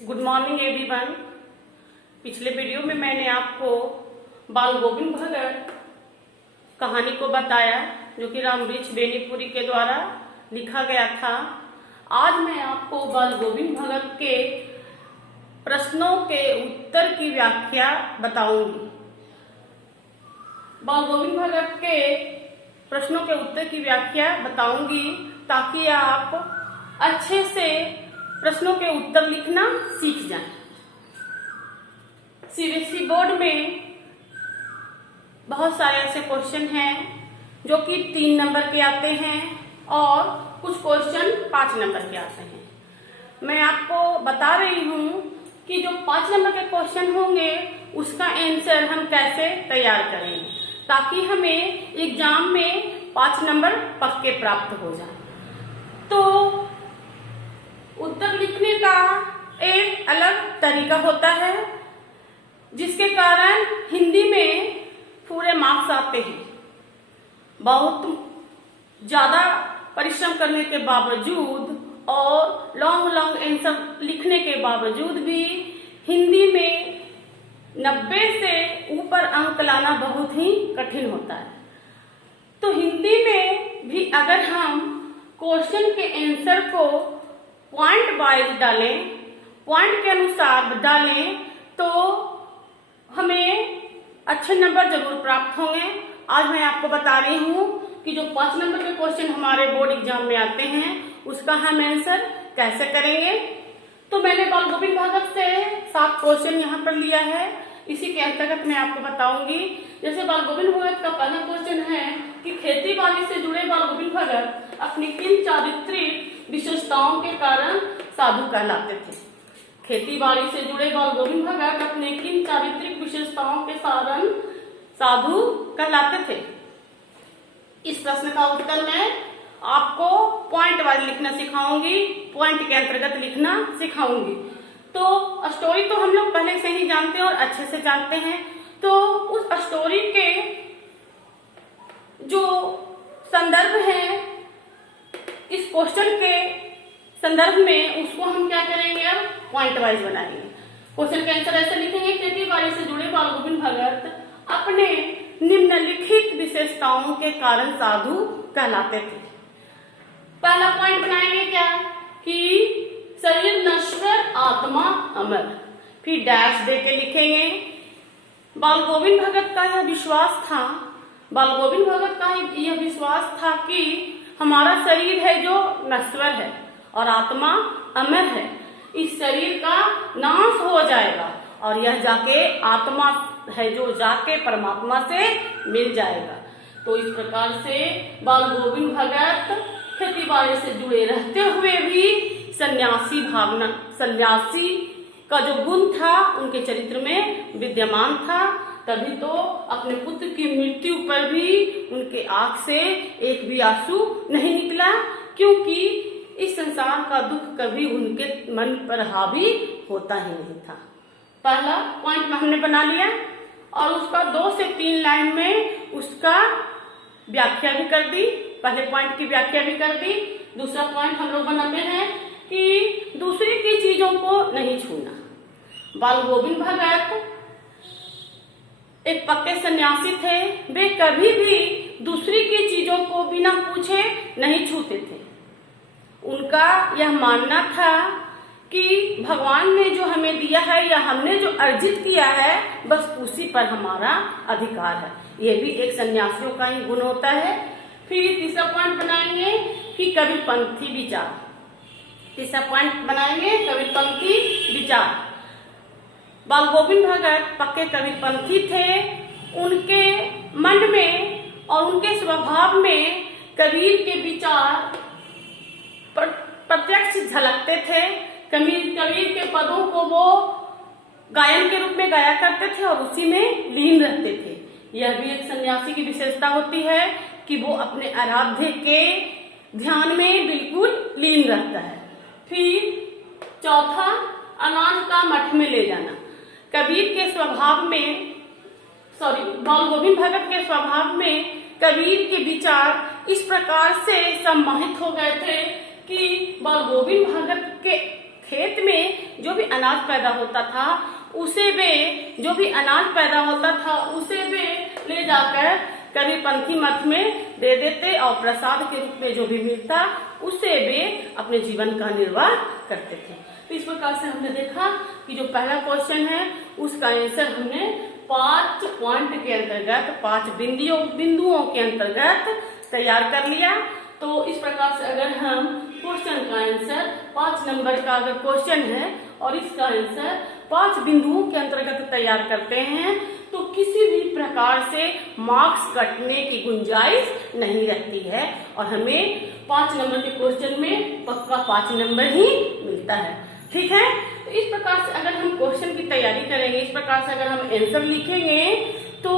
Good morning everyone. पिछले video में मैंने आपको बाल गोविंद भगत कहानी को बताया जो कि रामवृक्ष बेनीपुरी के द्वारा लिखा गया था। आज मैं आपको बाल गोविंद भगत के प्रश्नों के उत्तर की व्याख्या बताऊंगी। बाल गोविंद भगत के प्रश्नों के उत्तर की व्याख्या बताऊंगी ताकि आप अच्छे से प्रश्नों के उत्तर लिखना सीख जाएं। सीबीएसई बोर्ड में बहुत सारे ऐसे क्वेश्चन हैं जो कि 3 नंबर के आते हैं और कुछ क्वेश्चन 5 नंबर के आते हैं। मैं आपको बता रही हूं कि जो 5 नंबर के क्वेश्चन होंगे उसका आंसर हम कैसे तैयार करेंगे ताकि हमें एग्जाम में 5 नंबर पक्के प्राप्त हो जाए। तो उत्तर लिखने का एक अलग तरीका होता है जिसके कारण हिंदी में पूरे मार्क्स आते हैं। बहुत ज्यादा परिश्रम करने के बावजूद और लॉन्ग आंसर लिखने के बावजूद भी हिंदी में 90 से ऊपर अंक लाना बहुत ही कठिन होता है। तो हिंदी में भी अगर हम क्वेश्चन के आंसर को पॉइंट वाइज डालें, पॉइंट के अनुसार डालें तो हमें अच्छे नंबर जरूर प्राप्त होंगे। आज मैं आपको बता रही हूँ कि जो 5 नंबर के क्वेश्चन हमारे बोर्ड एग्जाम में आते हैं उसका हम आंसर कैसे करेंगे। तो मैंने बाल गोविंद भगत से 7 क्वेश्चन यहाँ पर लिया है, इसी के अंतर्गत मैं आपको बताऊंगी। जैसे बाल गोविंद भगत का पहला क्वेश्चन है कि खेती बाड़ी से जुड़े बाल गोविंद भगत अपनी किन चारित्रिक विशेषताओं के कारण साधु कहलाते थे। खेती बाड़ी से जुड़े बाल गोविंद भगत अपने किन चारित्रिक विशेषताओं के कारण साधु कहलाते थे। इस प्रश्न का उत्तर मैं आपको पॉइंट वाइज लिखना सिखाऊंगी, पॉइंट के अंतर्गत लिखना सिखाऊंगी। तो स्टोरी तो हम लोग पहले से ही जानते हैं और अच्छे से जानते हैं। तो उस स्टोरी के जो संदर्भ है इस क्वेश्चन के संदर्भ में उसको हम क्या करेंगे, अब पॉइंट वाइज बनाएंगे। क्वेश्चन के आंसर ऐसे लिखेंगे, खेती बाड़ी से जुड़े बाल गोविंद भगत अपने निम्नलिखित विशेषताओं के कारण साधु कहलाते थे। पहला पॉइंट बनाएंगे क्या कि शरीर नश्वर आत्मा अमर, फिर डैश दे के लिखेंगे। बाल गोविंद भगत का यह विश्वास था, बाल गोविंद भगत का यह विश्वास था कि हमारा शरीर है जो नश्वर है और आत्मा अमर है। इस शरीर का नाश हो जाएगा और यह जाके आत्मा है जो जाके परमात्मा से मिल जाएगा। तो इस प्रकार से बाल गोविंद भगत खेती बाड़ी से जुड़े रहते हुए भी सन्यासी भावना, सन्यासी का जो गुण था उनके चरित्र में विद्यमान था। तभी तो अपने पुत्र की मृत्यु पर भी उनके आंख से एक भी आंसू नहीं निकला, क्योंकि इस संसार का दुख कभी उनके मन पर हावी होता ही नहीं था। पहला पॉइंट हमने बना लिया और उसका 2 से 3 लाइन में उसका व्याख्या भी कर दी। पहले पॉइंट की व्याख्या भी कर दी। दूसरा पॉइंट हम लोग बनाते हैं कि दूसरे की चीजों को नहीं छूना। बाल गोविंद भगत एक पक्के सन्यासी थे, वे कभी भी दूसरी की चीजों को बिना पूछे नहीं छूते थे। उनका यह मानना था कि भगवान ने जो हमें दिया है या हमने जो अर्जित किया है बस उसी पर हमारा अधिकार है। यह भी एक सन्यासियों का ही गुण होता है। फिर तीसरा पॉइंट बनाएंगे कि कबीरपंथी विचार। तीसरा पॉइंट बनाएंगे कबीरपंथी विचार। बाल गोविंद भगत पक्के कबीरपंथी थे। उनके मन में और उनके स्वभाव में कबीर के विचार प्रत्यक्ष झलकते थे। कबीर के पदों को वो गायन के रूप में गाया करते थे और उसी में लीन रहते थे। यह भी एक सन्यासी की विशेषता होती है कि वो अपने आराध्य के ध्यान में बिल्कुल लीन रहता है। फिर चौथा, अनाज का मठ में ले जाना। कबीर के स्वभाव में बाल गोविंद भगत के स्वभाव में कबीर के विचार इस प्रकार से सम्मानित हो गए थे कि बाल गोविंद भगत के खेत में जो भी अनाज पैदा होता था उसे वे ले जाकर कभी पंथी मठ में दे देते और प्रसाद के रूप में जो भी मिलता उसे वे अपने जीवन का निर्वाह करते थे। तो इस प्रकार से हमने देखा कि जो पहला क्वेश्चन है उसका आंसर हमने 5 पॉइंट के अंतर्गत 5 बिंदुओं के अंतर्गत तैयार कर लिया। तो इस प्रकार से अगर हम क्वेश्चन का आंसर 5 नंबर का अगर क्वेश्चन है और इसका आंसर 5 बिंदुओं के अंतर्गत तैयार करते हैं तो किसी भी प्रकार से मार्क्स कटने की गुंजाइश नहीं रहती है और हमें 5 नंबर के क्वेश्चन में पक्का 5 नंबर ही मिलता है। ठीक है, तो इस प्रकार से अगर हम क्वेश्चन की तैयारी करेंगे, इस प्रकार से अगर हम आंसर लिखेंगे तो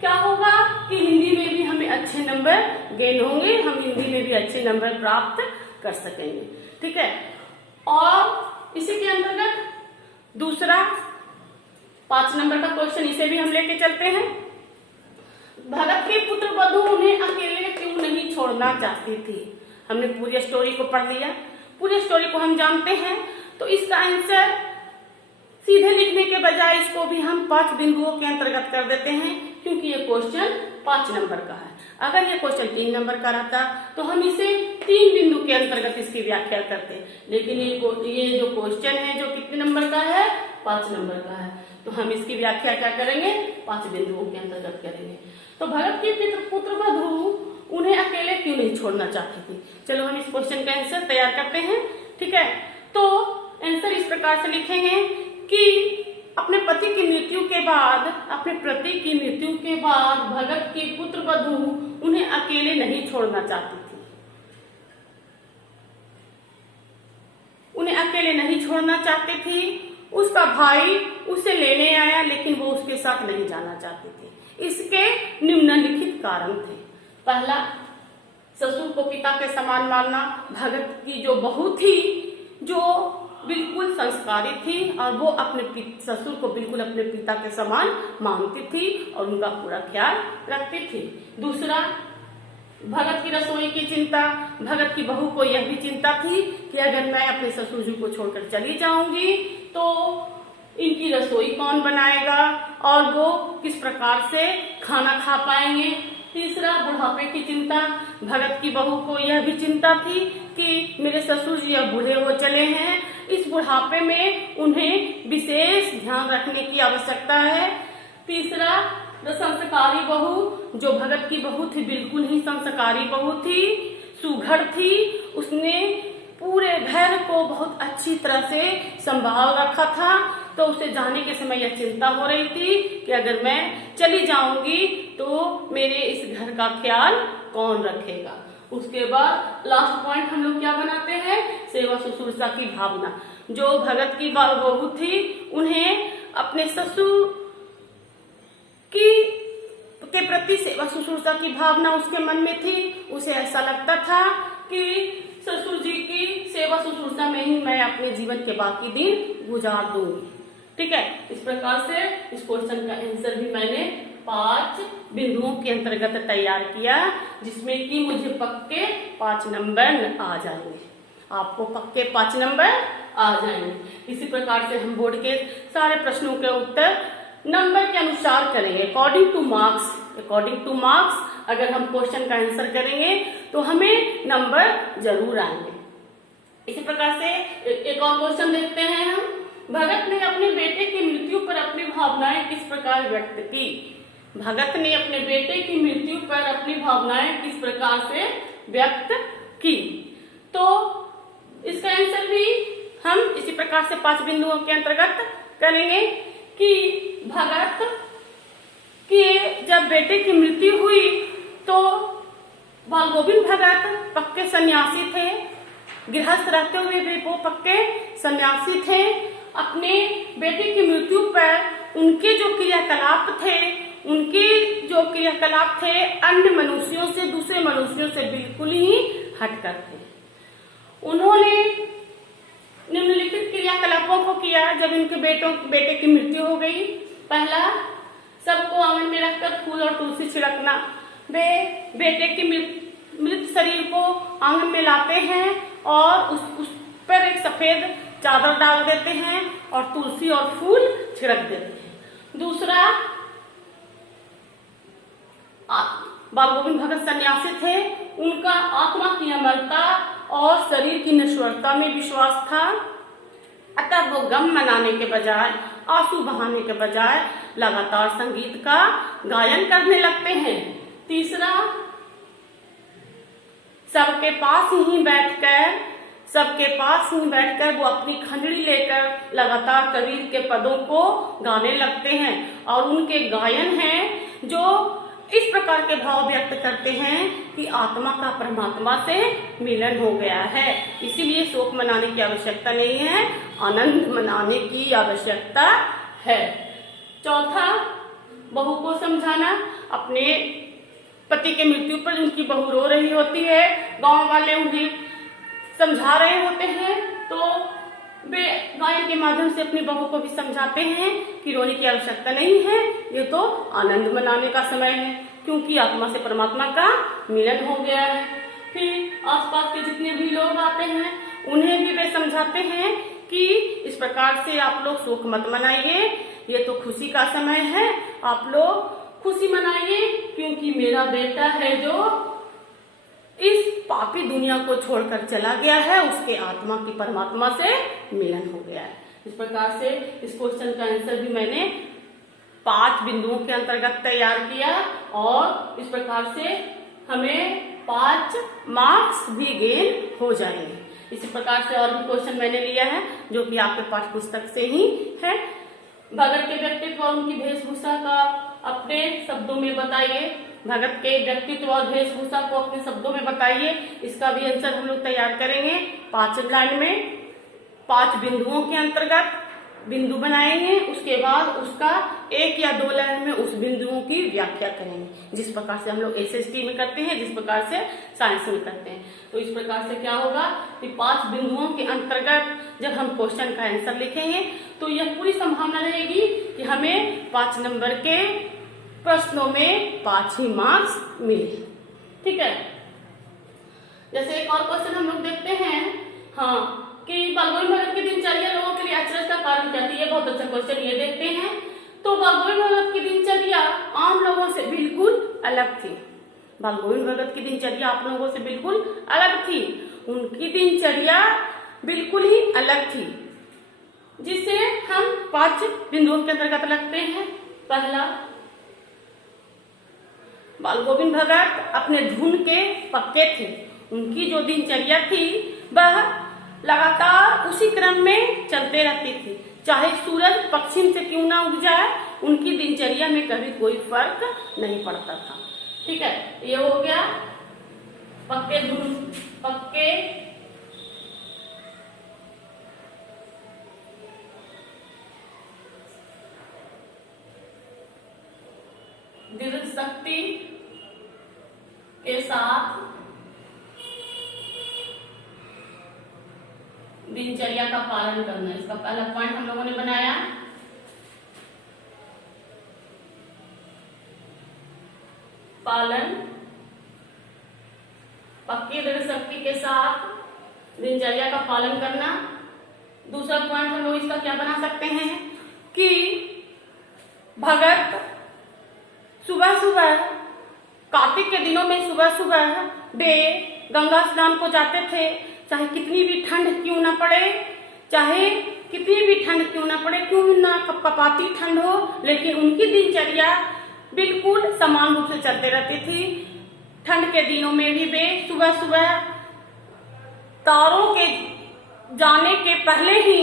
क्या होगा कि हिंदी में भी हमें अच्छे नंबर गेन होंगे, हम हिंदी में भी अच्छे नंबर प्राप्त कर सकेंगे। ठीक है, और इसी के अंतर्गत दूसरा 5 नंबर का क्वेश्चन इसे भी हम लेके चलते हैं। भगत की पुत्र वधु उन्हें अकेले क्यों नहीं छोड़ना चाहती थी। हमने पूरी स्टोरी को पढ़ लिया, पूरी स्टोरी को हम जानते हैं। तो इसका आंसर सीधे लिखने के बजाय इसको भी हम 5 बिंदुओं के अंतर्गत कर देते हैं क्योंकि ये क्वेश्चन 5 नंबर का है। अगर ये क्वेश्चन 3 नंबर का रहता तो हम इसे 3 बिंदु के अंतर्गत इसकी व्याख्या करते, लेकिन ये जो क्वेश्चन है जो कितने नंबर का है, 5 नंबर का है, तो हम इसकी व्याख्या क्या करेंगे, 5 बिंदुओं के अंतर्गत करेंगे। तो भगत की पुत्र वधु उन्हें अकेले क्यों नहीं छोड़ना चाहती थी। चलो हम इस क्वेश्चन का आंसर तैयार करते हैं। ठीक है, तो आंसर इस प्रकार से लिखेंगे कि अपने पति की मृत्यु के बाद भगत की पुत्र वधु उन्हें अकेले नहीं छोड़ना चाहती थी। उन्हें अकेले नहीं छोड़ना चाहती थी। उसका भाई उसे लेने आया लेकिन वो उसके साथ नहीं जाना चाहती थी। इसके निम्नलिखित कारण थे। पहला, ससुर को पिता के समान मानना। भगत की जो बहू थी जो बिल्कुल संस्कारी थी और वो अपने ससुर को बिल्कुल अपने पिता के समान मानती थी और उनका पूरा ख्याल रखती थी। दूसरा, भगत की रसोई की चिंता। भगत की बहू को यह भी चिंता थी कि अगर मैं अपने ससुर जी को छोड़कर चली जाऊंगी तो इनकी रसोई कौन बनाएगा और वो किस प्रकार से खाना खा पाएंगे। तीसरा, बुढ़ापे की चिंता। भगत की बहू को यह भी चिंता थी कि मेरे ससुर जी अब बूढ़े हो चले हैं, इस बुढ़ापे में उन्हें विशेष ध्यान रखने की आवश्यकता है। तीसरा, संस्कारी बहू। जो भगत की बहू थी बिल्कुल ही संस्कारी बहू थी, सुघड़ थी, उसने पूरे घर को बहुत अच्छी तरह से संभाल रखा था। तो उसे जाने के समय यह चिंता हो रही थी कि अगर मैं चली जाऊंगी तो मेरे इस घर का ख्याल कौन रखेगा। उसके बाद लास्ट पॉइंट हम लोग क्या बनाते हैं, सेवा शुश्रूषा की भावना। जो भगत की बहू थी उन्हें अपने ससुर के प्रति सेवा शुश्रूषा की भावना उसके मन में थी। उसे ऐसा लगता था कि ससुर जी की सेवा शुश्रूषा में ही मैं अपने जीवन के बाकी दिन गुजार दूंगी। ठीक है, इस प्रकार से इस क्वेश्चन का आंसर भी मैंने 5 बिंदुओं के अंतर्गत तैयार किया जिसमें कि मुझे पक्के 5 नंबर आ जाएंगे। आपको पक्के 5 नंबर आ जाएंगे। इसी प्रकार से हम बोर्ड के सारे प्रश्नों के उत्तर नंबर के अनुसार करेंगे, अकॉर्डिंग टू मार्क्स। अगर हम क्वेश्चन का आंसर करेंगे तो हमें नंबर जरूर आएंगे। इसी प्रकार से एक और क्वेश्चन देखते हैं हम। भगत ने अपने बेटे की मृत्यु पर अपनी भावनाएं किस प्रकार व्यक्त की। भगत ने अपने बेटे की मृत्यु पर अपनी भावनाएं किस प्रकार से व्यक्त की। तो इसका आंसर भी हम इसी प्रकार से 5 बिंदुओं के अंतर्गत करेंगे कि भगत के जब बेटे की मृत्यु हुई तो बाल गोविंद भगत पक्के सन्यासी थे। गृहस्थ रहते हुए भी वो पक्के सन्यासी थे। अपने बेटे की मृत्यु पर उनके जो क्रियाकलाप थे अन्य मनुष्यों से, दूसरे मनुष्यों से बिल्कुल ही हटकर थे। उन्होंने निम्नलिखित क्रियाकलापों को किया जब इनके बेटे की मृत्यु हो गई। पहला, सबको आंगन में रखकर फूल और तुलसी छिड़कना। वे बेटे के मृत शरीर को आंगन में लाते हैं और उस पर एक सफेद चादर डाल देते हैं और तुलसी और फूल छिड़क देते हैं। दूसरा, बाल गोविंद भगत सन्यासी थे, उनका आत्मा की अमरता और शरीर की नश्वरता में विश्वास था, अतः वो गम मनाने के बजाय, आंसू बहाने के बजाय लगातार संगीत का गायन करने लगते हैं। तीसरा, सबके पास ही बैठकर वो अपनी खंजरी लेकर लगातार कबीर के पदों को गाने लगते हैं और उनके गायन हैं जो इस प्रकार के भाव व्यक्त करते हैं कि आत्मा का परमात्मा से मिलन हो गया है। इसीलिए शोक मनाने की आवश्यकता नहीं है, आनंद मनाने की आवश्यकता है। चौथा, बहू को समझाना। अपने पति के मृत्यु पर उनकी बहू रो रही होती है, गांव वाले उन्हें समझा रहे होते हैं, तो वे गायन के माध्यम से अपनी बहू को भी समझाते हैं कि रोने की आवश्यकता नहीं है, ये तो आनंद मनाने का समय है, क्योंकि आत्मा से परमात्मा का मिलन हो गया है। फिर आसपास के जितने भी लोग आते हैं उन्हें भी वे समझाते हैं कि इस प्रकार से आप लोग शोक मत मनाइए, ये तो खुशी का समय है, आप लोग खुशी मनाइए, क्योंकि मेरा बेटा है जो इस पापी दुनिया को छोड़कर चला गया है, उसके आत्मा की परमात्मा से मिलन हो गया है। इस प्रकार से इस क्वेश्चन का आंसर भी मैंने 5 बिंदुओं के अंतर्गत तैयार किया और इस प्रकार से हमें 5 मार्क्स भी गेन हो जाएंगे। इसी प्रकार से और भी क्वेश्चन मैंने लिया है जो कि आपके पाठ्य पुस्तक से ही है। भगत के व्यक्तित्व और उनकी वेशभूषा का अपने शब्दों में बताइए। भगत के व्यक्तित्व और वेशभूषा को अपने शब्दों में बताइए। इसका भी आंसर हम लोग तैयार करेंगे 5 लाइन में, 5 बिंदुओं के अंतर्गत बिंदु बनाएंगे, उसके बाद उसका 1 या 2 लाइन में उस बिंदुओं की व्याख्या करेंगे, जिस प्रकार से हम लोग एसएसटी में करते हैं, जिस प्रकार से साइंस में करते हैं। तो इस प्रकार से क्या होगा कि 5 बिंदुओं के अंतर्गत जब हम क्वेश्चन का आंसर लिखेंगे तो यह पूरी संभावना रहेगी कि हमें 5 नंबर के प्रश्नों में 5 ही मार्क्स मिले। ठीक है, जैसे एक और क्वेश्चन हम लोग देखते हैं, हाँ, कि बाल गोविंद भगत की दिनचर्या लोगों के लिए अचरज का कारण क्या थी। ये बहुत अच्छा क्वेश्चन ये देखते हैं। तो बाल गोविंद भगत की दिनचर्या आम लोगों से बिल्कुल अलग थी। बाल गोविंद भगत की दिनचर्या आप लोगों से बिल्कुल अलग थी। उनकी दिनचर्या बिल्कुल ही अलग थी, जिसे हम 5 बिंदुओं के अंतर्गत रखते हैं। पहला, बाल गोविंद भगत अपने धुन के पक्के थे। उनकी जो दिनचर्या थी वह लगातार उसी क्रम में चलते रहती थी, चाहे सूरज पश्चिम से क्यों ना उग जाए, उनकी दिनचर्या में कभी कोई फर्क नहीं पड़ता था। ठीक है, ये हो गया पक्के धुन, पक्के दृढ़ शक्ति के साथ दिनचर्या का पालन करना, इसका पहला पॉइंट हम लोगों ने बनाया। पालन, पक्की दृढ़ शक्ति के साथ दिनचर्या का पालन करना। दूसरा पॉइंट हम लोग इसका क्या बना सकते हैं कि भगत सुबह सुबह, कार्तिक के दिनों में सुबह सुबह वे गंगा स्नान को जाते थे, चाहे कितनी भी ठंड क्यों ना पड़े, चाहे कितनी भी ठंड क्यों ना पड़े, क्यों ना कपकपाती ठंड हो, लेकिन उनकी दिनचर्या बिल्कुल समान रूप से चलते रहती थी। ठंड के दिनों में भी वे सुबह सुबह तारों के जाने के पहले ही,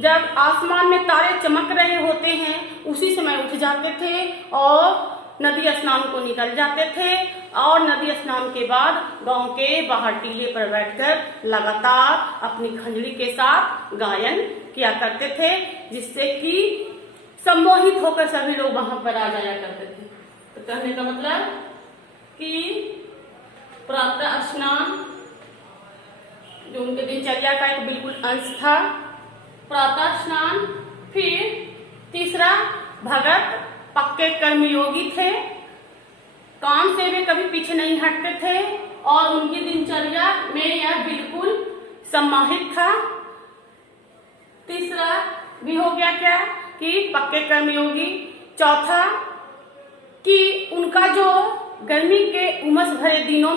जब आसमान में तारे चमक रहे होते हैं, उसी समय उठ जाते थे और नदी स्नान को निकल जाते थे और नदी स्नान के बाद गांव के बाहर टीले पर बैठकर लगातार अपनी खंजरी के साथ गायन किया करते थे, जिससे कि सम्मोहित होकर सभी लोग वहां पर आ जाया करते थे। तो कहने का मतलब कि प्रातः स्नान जो उनके दिनचर्या का एक बिल्कुल अंश था, प्रातः स्नान। फिर तीसरा, भगत पक्के कर्मयोगी थे, काम से वे कभी पीछे नहीं हटते थे और उनकी दिनचर्या में यह बिल्कुल समाहित था भी हो गया क्या कि पक्के कर्मयोगी। चौथा कि उनका जो गर्मी के उमस भरे दिनों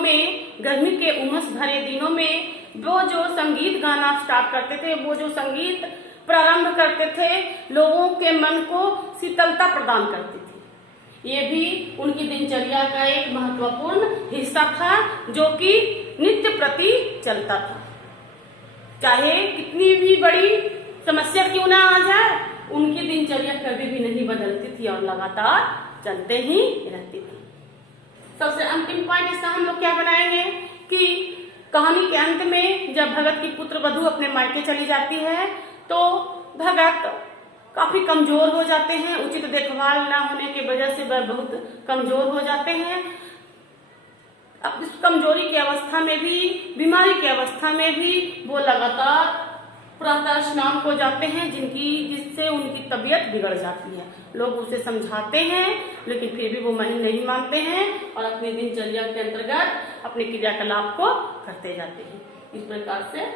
में वो जो संगीत गाना स्टार्ट करते थे, वो जो संगीत प्रारंभ करते थे, लोगों के मन को शीतलता प्रदान करती थी। ये भी उनकी दिनचर्या का एक महत्वपूर्ण हिस्सा था जो कि नित्य प्रति चलता था। चाहे कितनी भी बड़ी समस्या क्यों ना आ जाए, उनकी दिनचर्या कभी भी नहीं बदलती थी और लगातार चलते ही रहती थी। सबसे अंतिम पॉइंट इसका हम लोग क्या बनाएंगे कि कहानी के अंत में जब भगत की पुत्र वधू अपने मायके चली जाती है तो भगत काफी कमजोर हो जाते हैं। उचित देखभाल ना होने की वजह से वह बहुत कमजोर हो जाते हैं। अब इस कमजोरी की अवस्था में भी, बीमारी की अवस्था में भी वो लगातार प्रातः स्नान को जाते हैं, जिससे उनकी तबीयत बिगड़ जाती है। लोग उसे समझाते हैं लेकिन फिर भी वो नहीं मानते हैं और अपनी दिनचर्या के अंतर्गत अपने क्रियाकलाप को करते जाते हैं। इस प्रकार से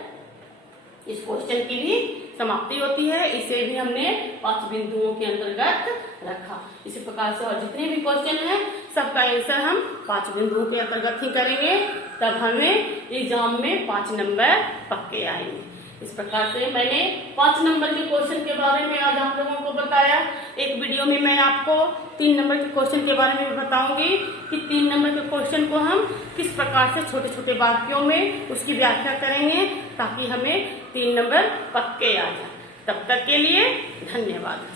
इस क्वेश्चन की भी समाप्ति होती है। इसे भी हमने 5 बिंदुओं के अंतर्गत रखा। इसी प्रकार से और जितने भी क्वेश्चन हैं सबका आंसर हम 5 बिंदुओं के अंतर्गत ही करेंगे, तब हमें एग्जाम में 5 नंबर पक्के आएंगे। इस प्रकार से मैंने 5 नंबर के क्वेश्चन के बारे में आज आप लोगों को बताया। एक वीडियो में मैं आपको 3 नंबर के क्वेश्चन के बारे में बताऊंगी कि 3 नंबर के क्वेश्चन को हम किस प्रकार से छोटे छोटे वाक्यों में उसकी व्याख्या करेंगे ताकि हमें 3 नंबर पक्के आ जाए। तब तक के लिए धन्यवाद।